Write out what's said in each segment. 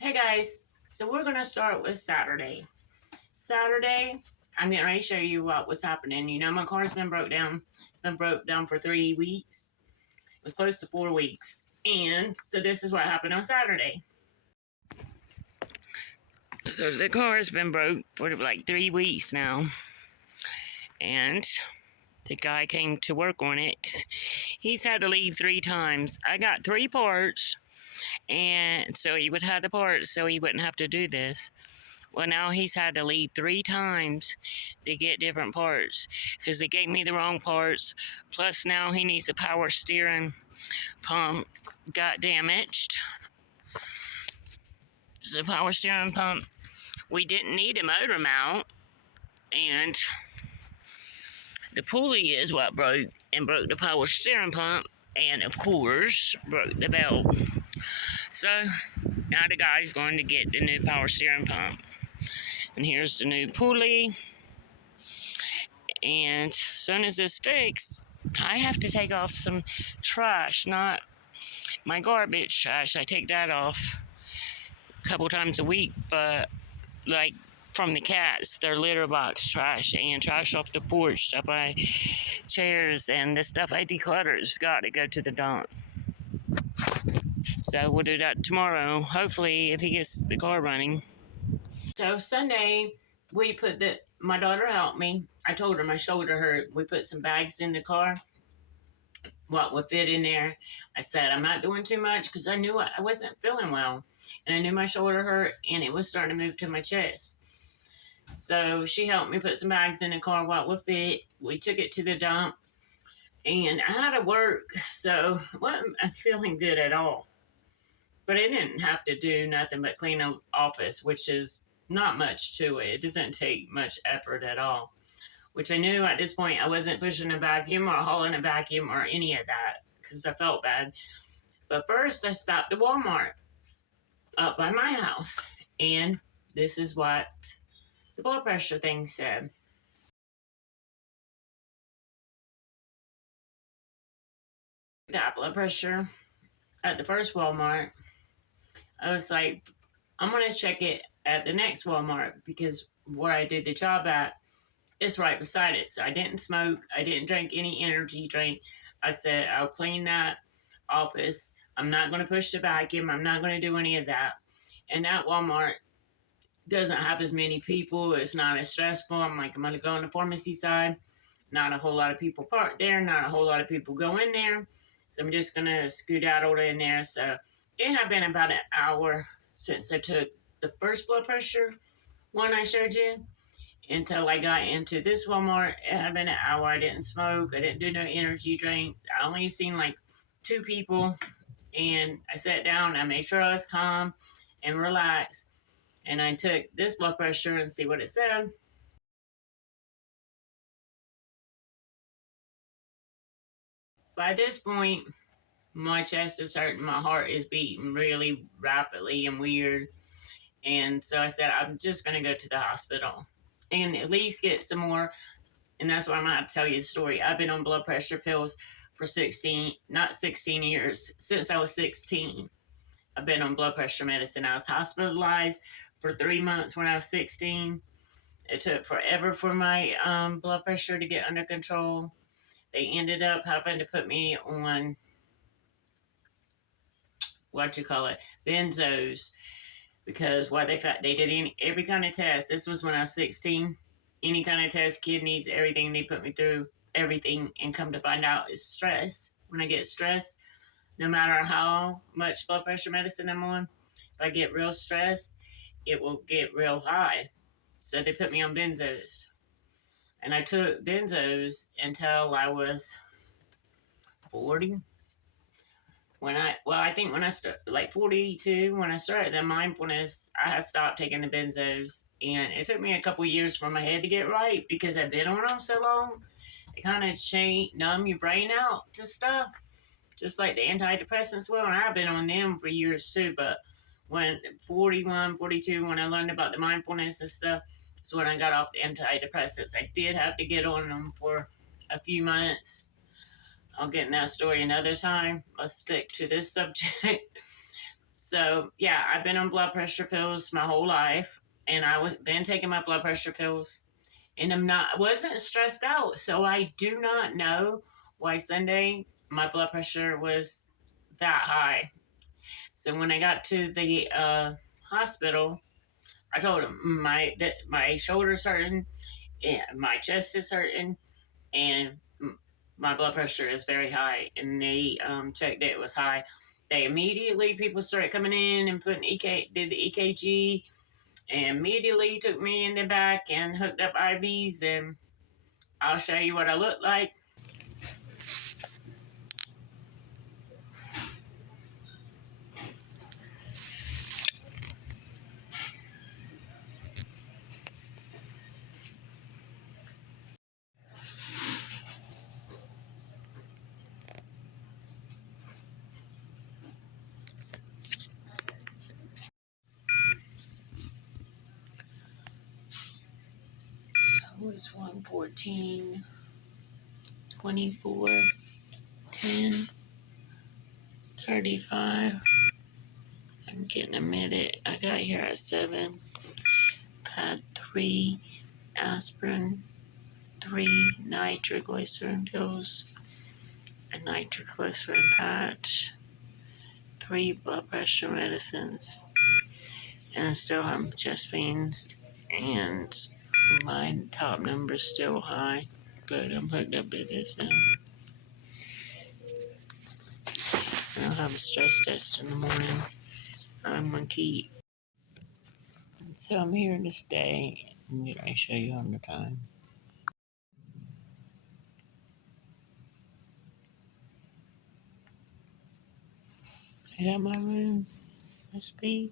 Hey guys, so we're gonna start with Saturday. Saturday, I'm getting ready to show you what was happening. You know, my car's been broke down. Been broke down for 3 weeks. It was close to 4 weeks. And so this is what happened on Saturday. So the car's been broke for like 3 weeks now. And the guy came to work on it. He's had to leave 3 times. I got 3 parts, and so he would have the parts so he wouldn't have to do this. Well, now he's had to leave 3 times to get different parts because they gave me the wrong parts. Plus, now he needs a power steering pump got damaged. So, the power steering pump, we didn't need a motor mount, and the pulley is what broke the power steering pump, and of course, broke the belt. So, now the guy's going to get the new power steering pump. And here's the new pulley. And as soon as it's fixed, I have to take off some trash, not my garbage trash. I take that off a couple times a week, but like from the cats, their litter box trash and trash off the porch, stuff I chairs and the stuff I declutter's got to go to the dump. So we'll do that tomorrow, hopefully, if he gets the car running. So Sunday, my daughter helped me. I told her my shoulder hurt. We put some bags in the car, what would fit in there. I said, I'm not doing too much because I knew I wasn't feeling well. And I knew my shoulder hurt and it was starting to move to my chest. So she helped me put some bags in the car, what would fit. We took it to the dump and I had to work, so I wasn't feeling good at all. But I didn't have to do nothing but clean the office, which is not much to it. It doesn't take much effort at all, which I knew at this point I wasn't pushing a vacuum or hauling a vacuum or any of that because I felt bad. But first, I stopped at Walmart up by my house, and this is what the blood pressure thing said. That blood pressure at the first Walmart, I was like, I'm going to check it at the next Walmart because where I did the job at, it's right beside it. So I didn't smoke. I didn't drink any energy drink. I said, I'll clean that office. I'm not going to push the vacuum. I'm not going to do any of that. And that Walmart doesn't have as many people. It's not as stressful. I'm like, I'm going to go on the pharmacy side. Not a whole lot of people park there. Not a whole lot of people go in there. So I'm just going to scoot out over in there. So it had been about an hour since I took the first blood pressure one I showed you until I got into this Walmart. It had been an hour. I didn't smoke. I didn't do no energy drinks. I only seen like 2 people. And I sat down. I made sure I was calm and relaxed. And I took this blood pressure and see what it said. By this point, my chest is hurting. My heart is beating really rapidly and weird. And so I said, I'm just going to go to the hospital and at least get some more. And that's why I'm going to have to tell you the story. I've been on blood pressure pills for 16 years, since I was 16. I've been on blood pressure medicine. I was hospitalized for 3 months when I was 16. It took forever for my blood pressure to get under control. They ended up having to put me on, benzos, because what they did every kind of test. This was when I was 16. Any kind of test, kidneys, everything, they put me through everything, and come to find out is stress. When I get stressed, no matter how much blood pressure medicine I'm on, if I get real stressed, it will get real high. So they put me on benzos. And I took benzos until I was 40. I think when I started, like 42, when I started the mindfulness, I had stopped taking the benzos. And it took me a couple years for my head to get right because I've been on them so long. It kind of numb your brain out to stuff, just like the antidepressants will. And I've been on them for years too. But when 41, 42, when I learned about the mindfulness and stuff, so when I got off the antidepressants, I did have to get on them for a few months. I'll get in that story another time. Let's stick to this subject. So yeah, I've been on blood pressure pills my whole life, and I was been taking my blood pressure pills, and I wasn't stressed out. So I do not know why Sunday my blood pressure was that high. So when I got to the hospital, I told them my shoulders hurting, and my chest is hurting, and my blood pressure is very high. And they checked it was high. They immediately people started coming in and putting did the EKG, and immediately took me in the back and hooked up IVs. And I'll show you what I look like. It was 114, 24, 10, 35. I'm getting a minute. I got here at 7. Had 3 aspirin, 3 nitroglycerin pills, a nitroglycerin patch, 3 blood pressure medicines, and I still have chest pains, and my top number's still high, but I'm hooked up to this now. I'll have a stress test in the morning. I'm gonna keep. So I'm here to stay. Did I show you on the time? I got my room. Let's be.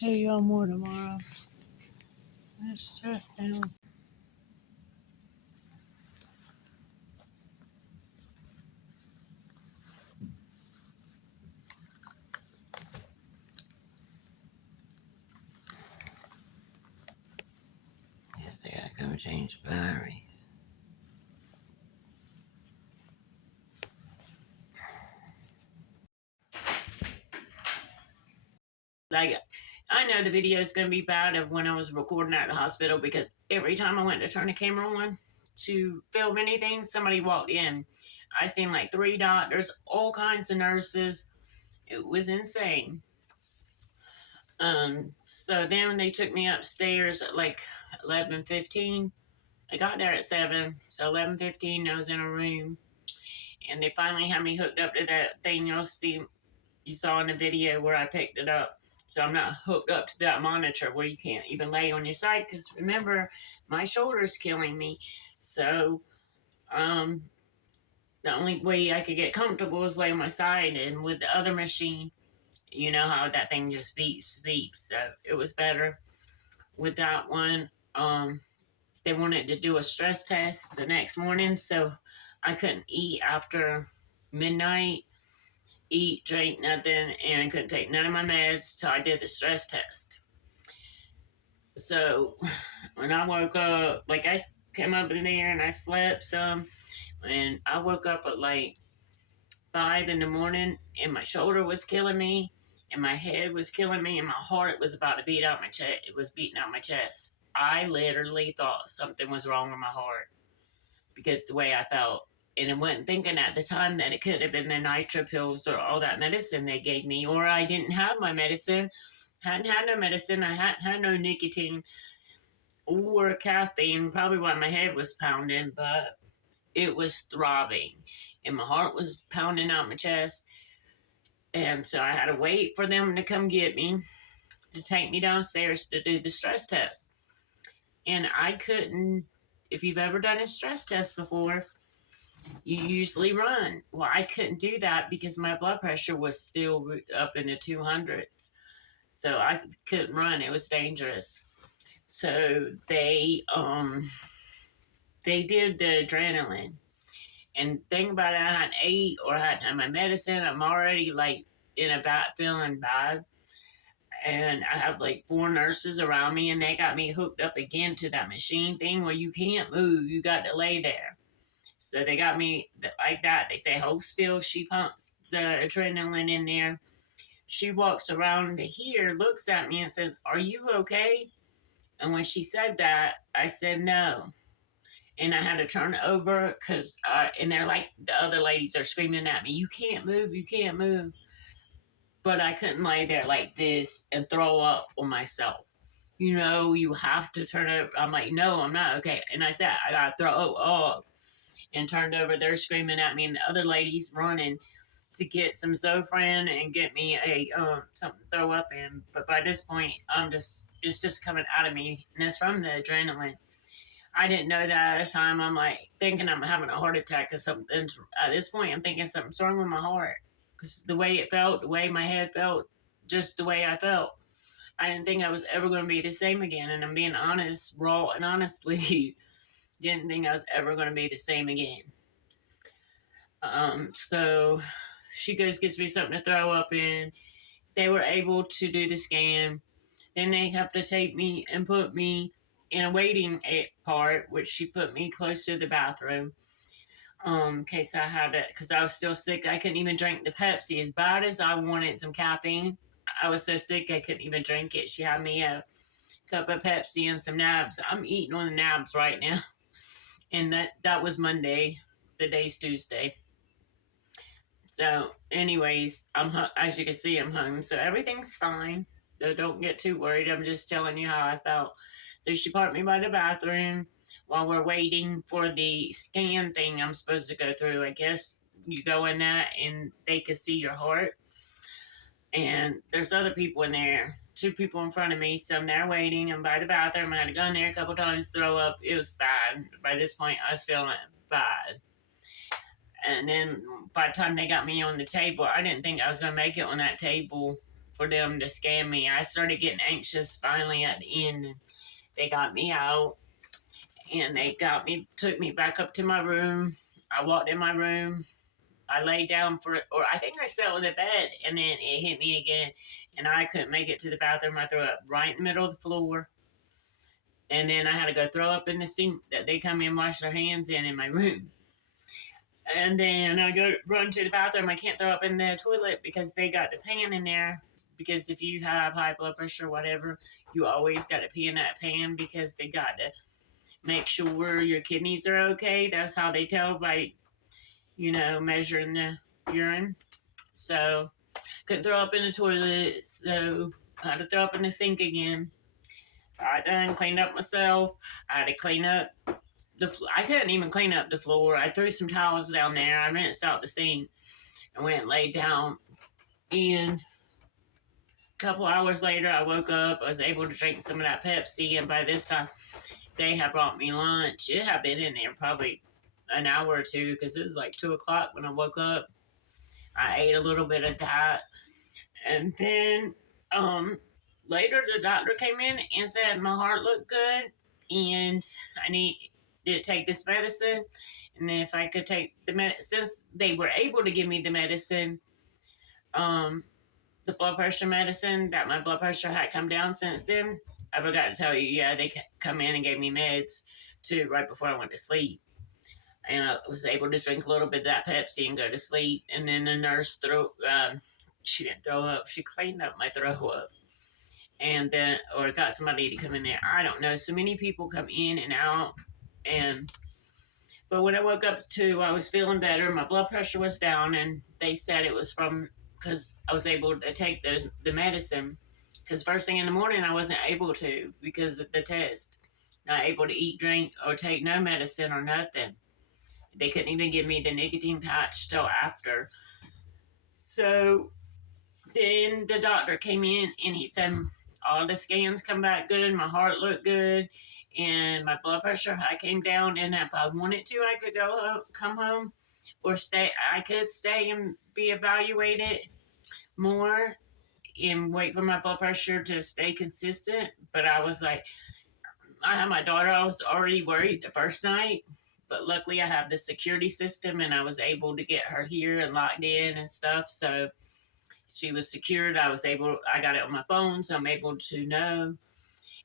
Show you all more tomorrow. Let's stress down. Yes, they gotta go change batteries. Like, I know the video is going to be bad of when I was recording at the hospital, because every time I went to turn the camera on to film anything, somebody walked in. I seen like 3 doctors, all kinds of nurses. It was insane. So then they took me upstairs at like 11:15. I got there at 7, so 11:15 I was in a room, and they finally had me hooked up to that thing you saw in the video where I picked it up. So I'm not hooked up to that monitor where you can't even lay on your side, because remember, my shoulder's killing me. So the only way I could get comfortable is lay on my side, and with the other machine, you know how that thing just beeps. So it was better with that one. They wanted to do a stress test the next morning, so I couldn't eat after midnight, eat, drink nothing, and I couldn't take none of my meds till I did the stress test. So when I woke up, like I came up in there and I slept some, and I woke up at like 5 in the morning, and my shoulder was killing me, and my head was killing me, and my heart was about to beat out my chest. It was beating out my chest. I literally thought something was wrong with my heart, because the way I felt. And I wasn't thinking at the time that it could have been the nitro pills or all that medicine they gave me, or I didn't have my medicine. Hadn't had no medicine. I hadn't had no nicotine or caffeine. Probably why my head was pounding, but it was throbbing, and my heart was pounding out my chest. And so I had to wait for them to come get me to take me downstairs to do the stress test. And I couldn't. If you've ever done a stress test before, you usually run. Well, I couldn't do that because my blood pressure was still up in the 200s. So I couldn't run. It was dangerous. So they did the adrenaline. And think about it, I hadn't ate or hadn't had my medicine. I'm already like in a bad feeling bad. And I have like 4 nurses around me, and they got me hooked up again to that machine thing where you can't move, you got to lay there. So they got me like that. They say hold still. She pumps the adrenaline in there. She walks around here, looks at me, and says, "Are you okay?" And when she said that, I said no. And I had to turn over because, and they're like, the other ladies are screaming at me, "You can't move, you can't move." But I couldn't lay there like this and throw up on myself. You have to turn over. I'm like, no, I'm not okay. And I said, I got to throw up and turned over. They're screaming at me, and the other ladies running to get some Zofran and get me a something to throw up in. But by this point, it's just coming out of me, and it's from the adrenaline. I didn't know that at the time. I'm like thinking I'm having a heart attack or something. At this point, I'm thinking something's wrong with my heart because the way it felt, the way my head felt, just the way I felt. I didn't think I was ever going to be the same again. And I'm being honest, raw and honest with you. Didn't think I was ever going to be the same again. So she goes, gets me something to throw up in. They were able to do the scan. Then they have to take me and put me in a waiting part, which she put me close to the bathroom. In case I had it, because I was still sick. I couldn't even drink the Pepsi as bad as I wanted some caffeine. I was so sick I couldn't even drink it. She had me a cup of Pepsi and some nabs. I'm eating on the nabs right now. And that was Monday. The day's Tuesday. So, anyways, as you can see, I'm home. So everything's fine. So don't get too worried. I'm just telling you how I felt. So she parked me by the bathroom while we're waiting for the scan thing I'm supposed to go through. I guess you go in that and they can see your heart. And there's other people in there. 2 people in front of me. So I'm there waiting. I'm by the bathroom. I had to go in there a couple times, throw up. It was bad. By this point, I was feeling bad. And then by the time they got me on the table, I didn't think I was going to make it on that table for them to scan me. I started getting anxious finally at the end. And they got me out and took me back up to my room. I walked in my room. I lay down or I think I sat on the bed, and then it hit me again. And I couldn't make it to the bathroom. I threw up right in the middle of the floor. And then I had to go throw up in the sink that they come in and wash their hands in my room. And then I go run to the bathroom. I can't throw up in the toilet because they got the pan in there. Because if you have high blood pressure or whatever, you always got to pee in that pan because they got to make sure your kidneys are okay. That's how they tell by, measuring the urine. So, couldn't throw up in the toilet. So, I had to throw up in the sink again. I done cleaned up myself. I had to clean up I couldn't even clean up the floor. I threw some towels down there. I rinsed out the sink and went and laid down. And a couple hours later, I woke up. I was able to drink some of that Pepsi. And by this time, they had brought me lunch. It had been in there probably an hour or two because it was like 2 o'clock when I woke up. I ate a little bit of that. And then later, the doctor came in and said my heart looked good and I need to take this medicine. And if I could take the medicine, since they were able to give me the medicine, the blood pressure medicine, that my blood pressure had come down since then. I forgot to tell you, yeah, they come in and gave me meds too right before I went to sleep. And I was able to drink a little bit of that Pepsi and go to sleep. And then the nurse she didn't throw up, she cleaned up my throw up. And then, or got somebody to come in there. I don't know. So many people come in and out. But when I woke up too, I was feeling better. My blood pressure was down, and they said it was from because I was able to take the medicine. Because first thing in the morning, I wasn't able to because of the test. Not able to eat, drink, or take no medicine or nothing. They couldn't even give me the nicotine patch till after. So then the doctor came in and he said all the scans come back good. My heart looked good. And my blood pressure I came down, and if I wanted to, I could come home, or stay. I could stay and be evaluated more and wait for my blood pressure to stay consistent. But I was like, I had my daughter. I was already worried the first night, but luckily I have the security system, and I was able to get her here and locked in and stuff. So She was secured. I got it on my phone, so I'm able to know.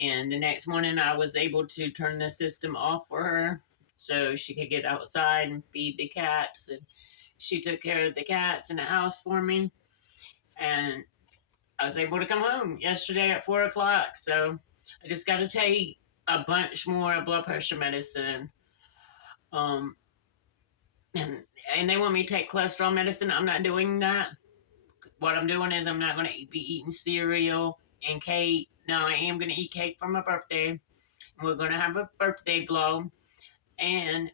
And the next morning, I was able to turn the system off for her so she could get outside and feed the cats. And she took care of the cats in the house for me. And I was able to come home yesterday at 4 o'clock. So I just got to take a bunch more blood pressure medicine. Um, and, and they want me to take cholesterol medicine. I'm not doing that. What I'm doing is I'm not going to be eating cereal and cake. Now I am going to eat cake for my birthday. We're going to have a birthday blow. And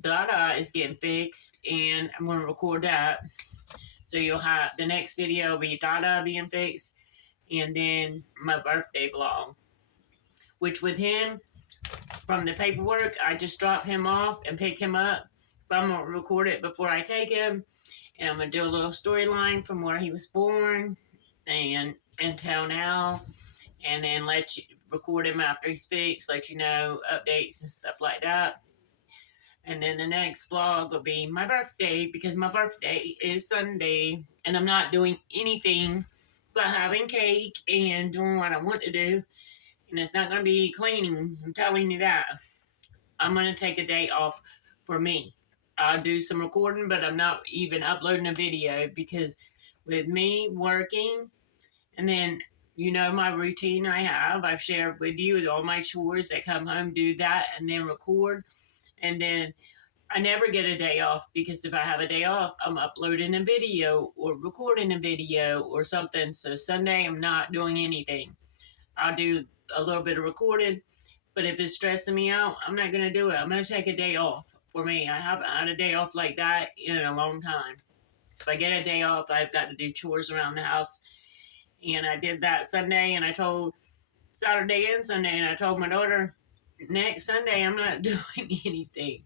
Dada is getting fixed, and I'm going to record that. So you'll have the next video will be Dada being fixed, and then my birthday vlog. Which with him, from the paperwork, I just drop him off and pick him up. But I'm gonna record it before I take him, and I'm gonna do a little storyline from where he was born and until now, and then let you record him after he speaks, let you know updates and stuff like that. And then the next vlog will be my birthday, because my birthday is Sunday and I'm not doing anything but having cake and doing what I want to do. And it's not going to be cleaning. I'm telling you that. I'm going to take a day off for me. I'll do some recording, but I'm not even uploading a video because with me working and then my routine I've shared with you with all my chores that come home, do that, and then record. And then I never get a day off because if I have a day off, I'm uploading a video or recording a video or something. So Sunday, I'm not doing anything. I'll do a little bit of recording, but if it's stressing me out, I'm not going to do it. I'm going to take a day off for me. I haven't had a day off like that in a long time. If I get a day off, I've got to do chores around the house. And I did that Sunday, and I told Saturday and Sunday, and I told my daughter, next Sunday, I'm not doing anything.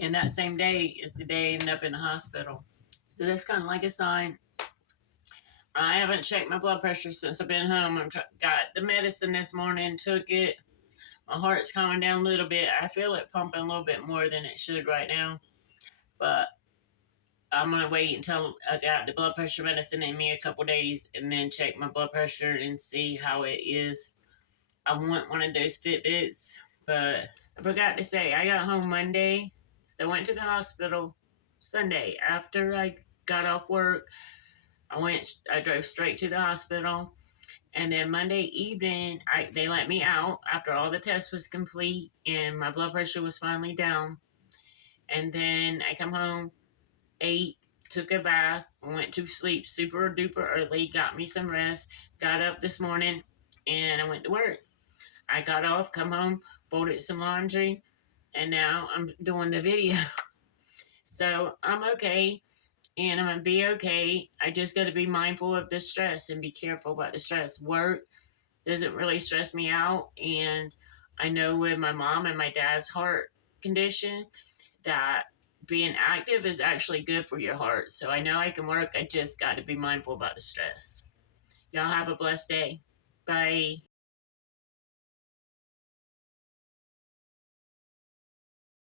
And that same day is the day I ended up in the hospital. So that's kind of like a sign. I haven't checked my blood pressure since I've been home. Got the medicine this morning, took it. My heart's calming down a little bit. I feel it pumping a little bit more than it should right now. But I'm going to wait until I got the blood pressure medicine in me a couple days and then check my blood pressure and see how it is. I want one of those Fitbits, but I forgot to say, I got home Monday, so I went to the hospital Sunday. After I got off work, I drove straight to the hospital, and then Monday evening, they let me out after all the tests was complete, and my blood pressure was finally down. And then I come home, ate, took a bath, went to sleep super duper early, got me some rest, got up this morning, and I went to work. I got off, come home, folded some laundry, and now I'm doing the video. So I'm okay, and I'm going to be okay. I just got to be mindful of the stress and be careful about the stress. Work doesn't really stress me out, and I know with my mom and my dad's heart condition that being active is actually good for your heart. So I know I can work. I just got to be mindful about the stress. Y'all have a blessed day. Bye.